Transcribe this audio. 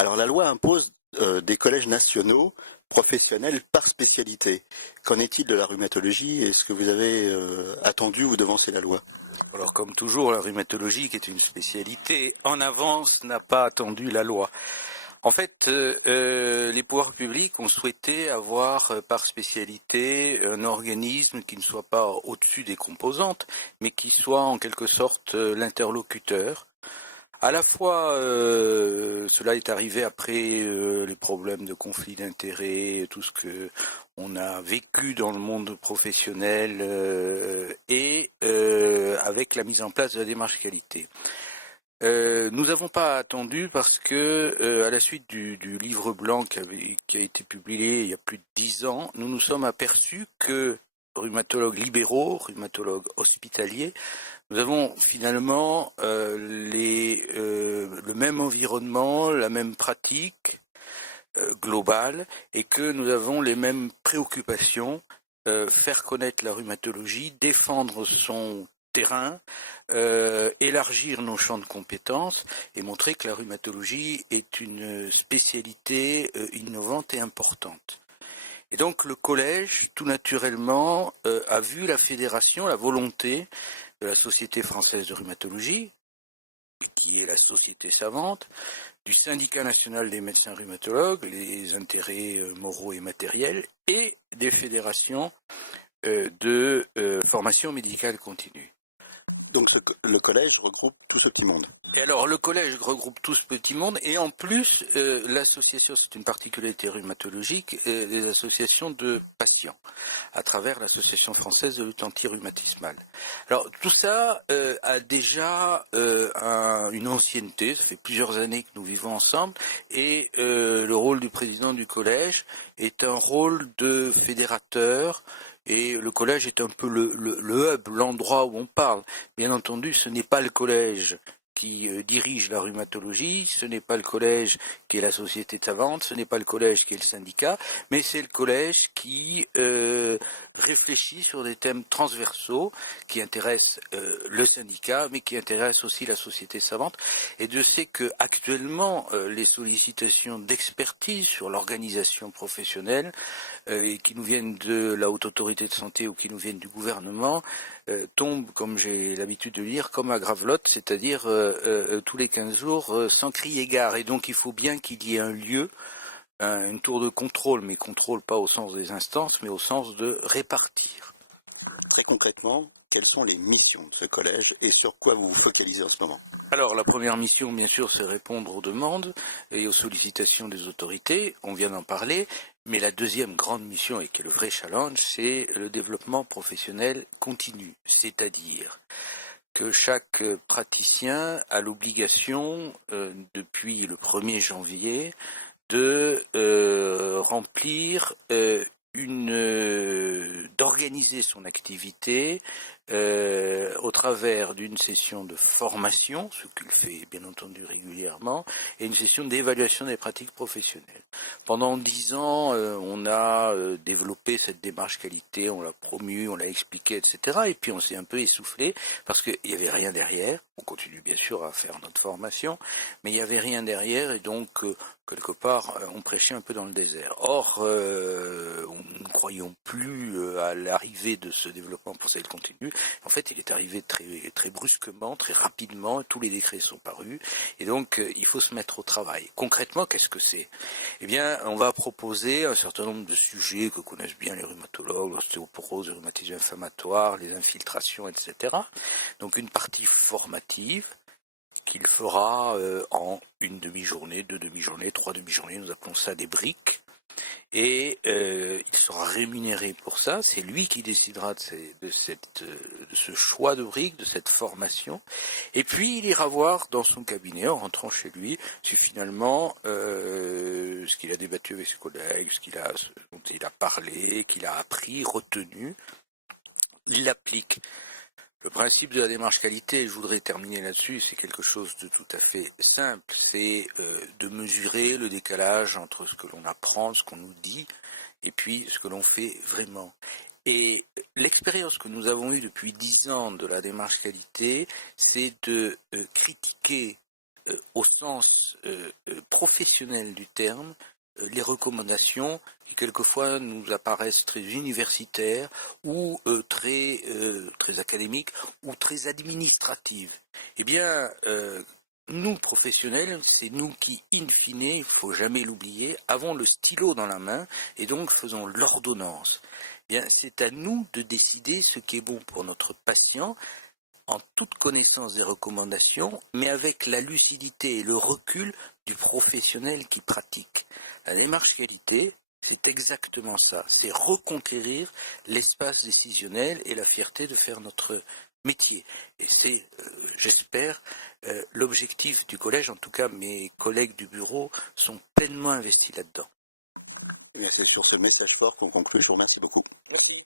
Alors la loi impose des collèges nationaux professionnels par spécialité. Qu'en est-il de la rhumatologie? Est-ce que vous avez attendu ou devancé la loi? Alors comme toujours, la rhumatologie, qui est une spécialité en avance, n'a pas attendu la loi. En fait, les pouvoirs publics ont souhaité avoir par spécialité un organisme qui ne soit pas au-dessus des composantes, mais qui soit en quelque sorte l'interlocuteur. À la fois, cela est arrivé après les problèmes de conflit d'intérêts, tout ce que on a vécu dans le monde professionnel et avec la mise en place de la démarche qualité. Nous n'avons pas attendu parce que, à la suite du livre blanc qui a été publié il y a plus de 10 ans, nous nous sommes aperçus que rhumatologues libéraux, rhumatologues hospitaliers, nous avons finalement le même environnement, la même pratique globale, et que nous avons les mêmes préoccupations, faire connaître la rhumatologie, défendre son terrain, élargir nos champs de compétences et montrer que la rhumatologie est une spécialité innovante et importante. Et donc le collège, tout naturellement, a vu la fédération, la volonté de la Société française de rhumatologie, qui est la société savante, du syndicat national des médecins rhumatologues, les intérêts moraux et matériels, et des fédérations de formation médicale continue. Donc le collège regroupe tout ce petit monde. Et alors, le collège regroupe tout ce petit monde, et en plus, l'association, c'est une particularité rhumatologique, des associations de patients, à travers l'Association française de lutte anti-rhumatismale. Alors, tout ça a déjà une ancienneté, ça fait plusieurs années que nous vivons ensemble, et le rôle du président du collège est un rôle de fédérateur, et le collège est un peu le hub, l'endroit où on parle. Bien entendu, ce n'est pas le collège qui dirige la rhumatologie, ce n'est pas le collège qui est la société savante, ce n'est pas le collège qui est le syndicat, mais c'est le collège qui réfléchit sur des thèmes transversaux qui intéressent le syndicat, mais qui intéressent aussi la société savante. Et je sais que actuellement, les sollicitations d'expertise sur l'organisation professionnelle, et qui nous viennent de la Haute Autorité de Santé ou qui nous viennent du gouvernement, tombent, comme j'ai l'habitude de lire, comme à Gravelotte, c'est-à-dire tous les 15 jours, sans crier gare. Et donc il faut bien qu'il y ait un lieu, une tour de contrôle, mais contrôle pas au sens des instances, mais au sens de répartir. Très concrètement, quelles sont les missions de ce collège et sur quoi vous vous focalisez en ce moment? Alors la première mission, bien sûr, c'est répondre aux demandes et aux sollicitations des autorités, on vient d'en parler, mais la deuxième grande mission, et qui est le vrai challenge, c'est le développement professionnel continu, c'est-à-dire que chaque praticien a l'obligation, depuis le 1er janvier, de remplir d'organiser son activité au travers d'une session de formation, ce qu'il fait bien entendu régulièrement, et une session d'évaluation des pratiques professionnelles. Pendant 10 ans, on a développé cette démarche qualité, on l'a promue, on l'a expliqué, etc. Et puis on s'est un peu essoufflé parce qu'il n'y avait rien derrière. On continue bien sûr à faire notre formation, mais il n'y avait rien derrière, et donc quelque part, on prêchait un peu dans le désert. Or, nous ne croyons plus à l'arrivée de ce développement professionnel continu. En fait, il est arrivé très, très brusquement, très rapidement, tous les décrets sont parus, et donc il faut se mettre au travail. Concrètement, qu'est-ce que c'est? Eh bien, on va proposer un certain nombre de sujets que connaissent bien les rhumatologues, l'ostéoporose, le rhumatisme inflammatoire, les infiltrations, etc. Donc une partie formative, qu'il fera en une demi-journée, 2 demi-journées, 3 demi-journées, nous appelons ça des briques, et il sera rémunéré pour ça, c'est lui qui décidera de ce choix de briques, de cette formation, et puis il ira voir dans son cabinet, en rentrant chez lui, si finalement ce qu'il a débattu avec ses collègues, ce dont il a parlé, qu'il a appris, retenu, il l'applique. Le principe de la démarche qualité, je voudrais terminer là-dessus, c'est quelque chose de tout à fait simple, c'est de mesurer le décalage entre ce que l'on apprend, ce qu'on nous dit, et puis ce que l'on fait vraiment. Et l'expérience que nous avons eue depuis 10 ans de la démarche qualité, c'est de critiquer au sens professionnel du terme, les recommandations qui quelquefois nous apparaissent très universitaires ou très académiques ou très administratives. Eh bien, nous, professionnels, c'est nous qui, in fine, il ne faut jamais l'oublier, avons le stylo dans la main et donc faisons l'ordonnance. Eh bien, c'est à nous de décider ce qui est bon pour notre patient en toute connaissance des recommandations, mais avec la lucidité et le recul du professionnel qui pratique. La démarche qualité, c'est exactement ça, c'est reconquérir l'espace décisionnel et la fierté de faire notre métier. Et c'est, j'espère, l'objectif du collège. En tout cas, mes collègues du bureau sont pleinement investis là-dedans. Eh bien, c'est sur ce message fort qu'on conclut. Je vous remercie beaucoup. Merci.